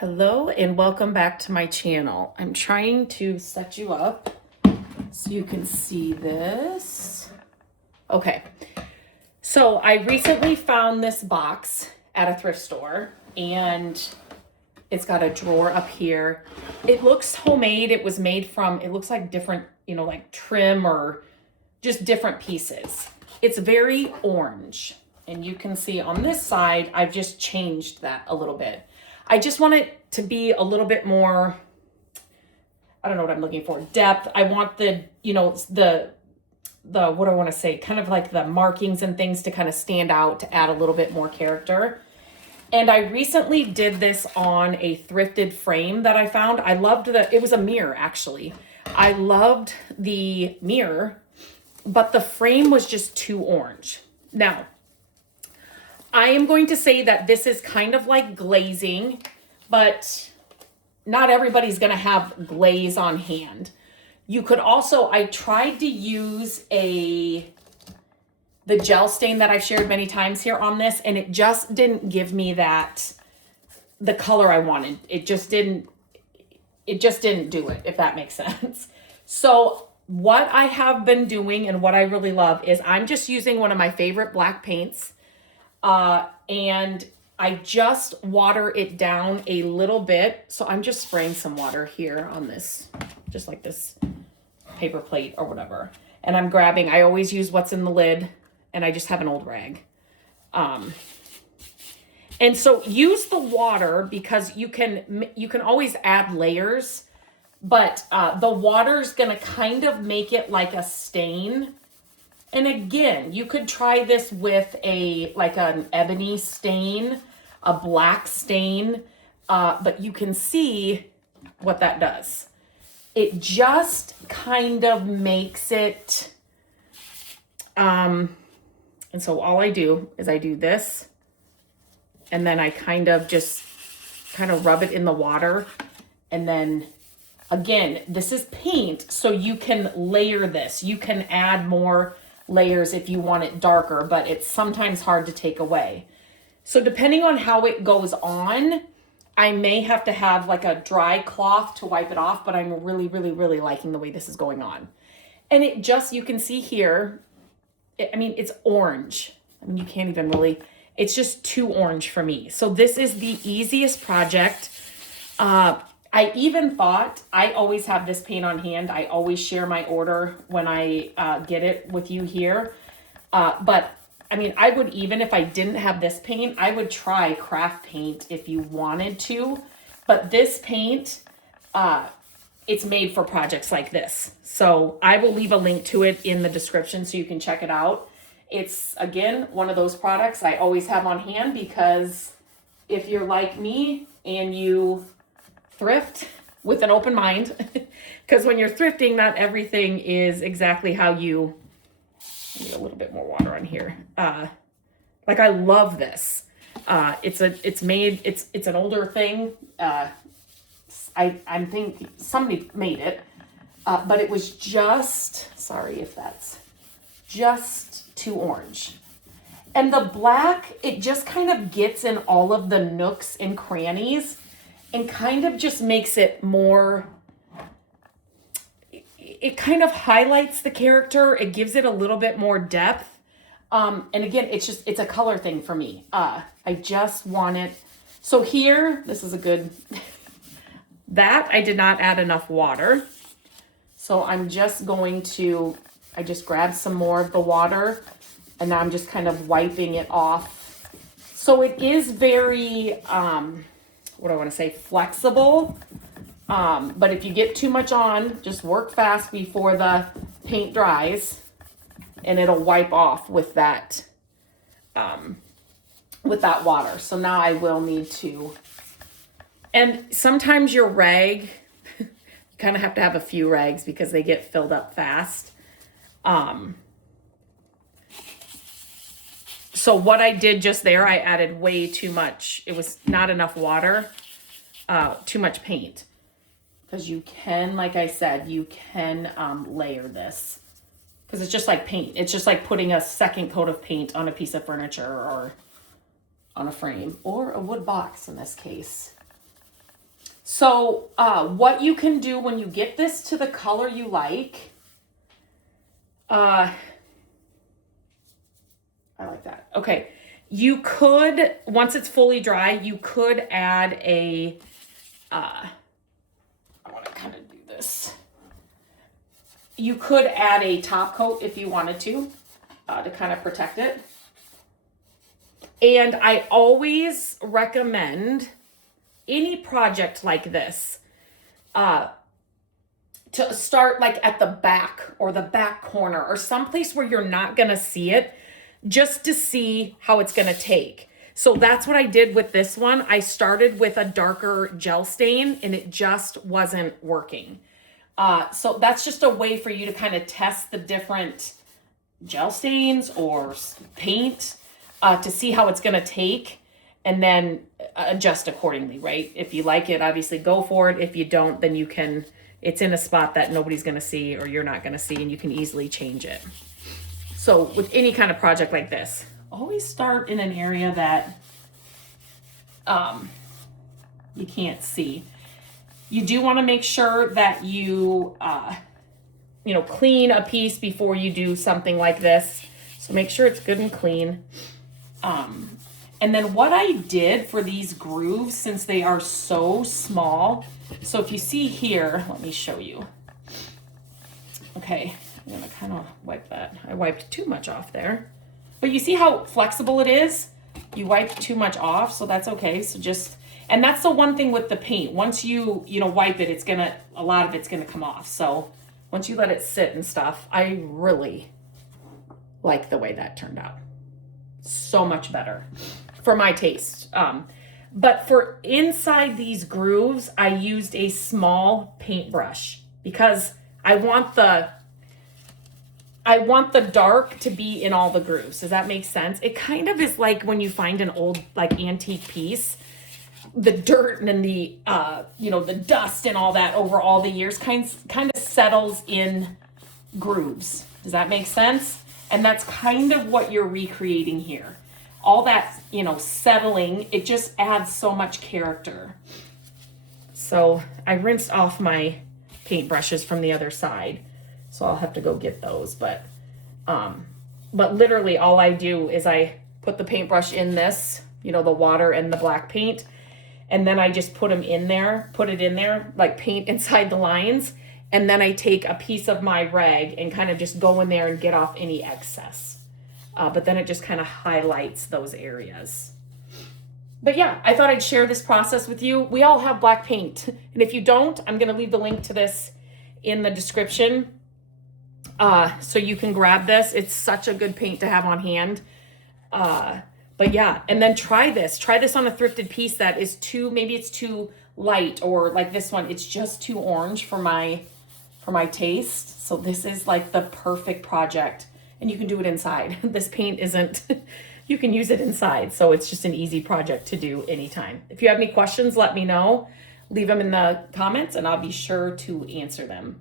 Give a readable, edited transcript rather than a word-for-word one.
Hello and welcome back to my channel. I'm trying to set you up so you can see this. Okay, so I recently found this box at a thrift store and it's got a drawer up here. It looks homemade. It was made from, it looks like different, like trim or just different pieces. It's very orange. And you can see on this side, I've just changed that a little bit. I just want it to be a little bit more, I don't know what I'm looking for, depth. I want the what do I want to say, kind of like the markings and things to kind of stand out to add a little bit more character. And I recently did this on a thrifted frame that I found. I loved it was a mirror actually. I loved the mirror, but the frame was just too orange. Now, I am going to say that this is kind of like glazing, but not everybody's going to have glaze on hand. You could also, I tried to use the gel stain that I've shared many times here on this, and it just didn't give me the color I wanted. It just didn't do it, if that makes sense. So what I have been doing and what I really love is I'm just using one of my favorite black paints. And I just water it down a little bit. So I'm just spraying some water here on this, just like this paper plate or whatever. And I'm grabbing, I always use what's in the lid, and I just have an old rag. And so use the water because you can always add layers, but the water's gonna kind of make it like a stain. And again, you could try this with like an ebony stain, a black stain, but you can see what that does. It just kind of makes it, and so all I do is I do this, and then I kind of rub it in the water, and then again, this is paint, so you can layer this. You can add more layers if you want it darker, but it's sometimes hard to take away. So depending on how it goes on, I may have to have like a dry cloth to wipe it off, but I'm really, really, really liking the way this is going on. And it just, you can see here, it's orange. You can't even really, it's just too orange for me. So this is the easiest project. I even thought, I always have this paint on hand. I always share my order when I get it with you here. But I would, even if I didn't have this paint, I would try craft paint if you wanted to. But this paint, it's made for projects like this. So I will leave a link to it in the description so you can check it out. It's, again, one of those products I always have on hand because if you're like me and you thrift with an open mind, because when you're thrifting, not everything is exactly how you, I need a little bit more water on here. Like I love this. It's an older thing. I think somebody made it, but it was just, sorry if that's just too orange. And the black, it just kind of gets in all of the nooks and crannies and kind of just makes it more, it kind of highlights the character. It gives it a little bit more depth. And again, it's a color thing for me. I just want it. So here, this is a good, that I did not add enough water. So I'm just going to, I just grabbed some more of the water and now I'm just kind of wiping it off. So it is very, what do I want to say, flexible. But if you get too much on, just work fast before the paint dries and it'll wipe off with that water. So now I will need to, and sometimes your rag, you kind of have to have a few rags because they get filled up fast. So what I did just there, I added way too much. It was not enough water, too much paint. Because you can, like I said, you can layer this. Because it's just like paint. It's just like putting a second coat of paint on a piece of furniture or on a frame. Or a wood box in this case. So what you can do when you get this to the color you like, I like that. Okay. You could, once it's fully dry, you could add a, I want to kind of do this. You could add a top coat if you wanted to kind of protect it. And I always recommend any project like this to start like at the back or the back corner or someplace where you're not going to see it, just to see how it's going to take. So that's what I did with this one. I started with a darker gel stain and it just wasn't working. So that's just a way for you to kind of test the different gel stains or paint to see how it's going to take, and then adjust accordingly, right? If you like it, obviously go for it. If you don't, then you can, it's in a spot that nobody's going to see or you're not going to see, and you can easily change it. So with any kind of project like this, always start in an area that you can't see. You do want to make sure that you, clean a piece before you do something like this. So make sure it's good and clean. And then what I did for these grooves, since they are so small, so if you see here, let me show you. Okay, I'm gonna kind of wipe that. I wiped too much off there. But you see how flexible it is? You wiped too much off, so that's okay. So just, and that's the one thing with the paint. Once you wipe it, a lot of it's gonna come off. So once you let it sit and stuff, I really like the way that turned out. So much better for my taste. But for inside these grooves, I used a small paintbrush because I want the dark to be in all the grooves. Does that make sense? It kind of is like when you find an old like antique piece, the dirt and the the dust and all that over all the years kind of settles in grooves. Does that make sense? And that's kind of what you're recreating here. All that, settling, it just adds so much character. So I rinsed off my paintbrushes from the other side, so I'll have to go get those. But literally all I do is I put the paintbrush in this, the water and the black paint, and then I just put it in there, like paint inside the lines. And then I take a piece of my rag and kind of just go in there and get off any excess. But then it just kind of highlights those areas. But yeah, I thought I'd share this process with you. We all have black paint. And if you don't, I'm going to leave the link to this in the description. So you can grab this. It's such a good paint to have on hand. But yeah, and then try this. Try this on a thrifted piece that is maybe it's too light, or like this one, it's just too orange for my taste. So this is like the perfect project, and you can do it inside. This paint isn't, you can use it inside. So it's just an easy project to do anytime. If you have any questions, let me know. Leave them in the comments and I'll be sure to answer them.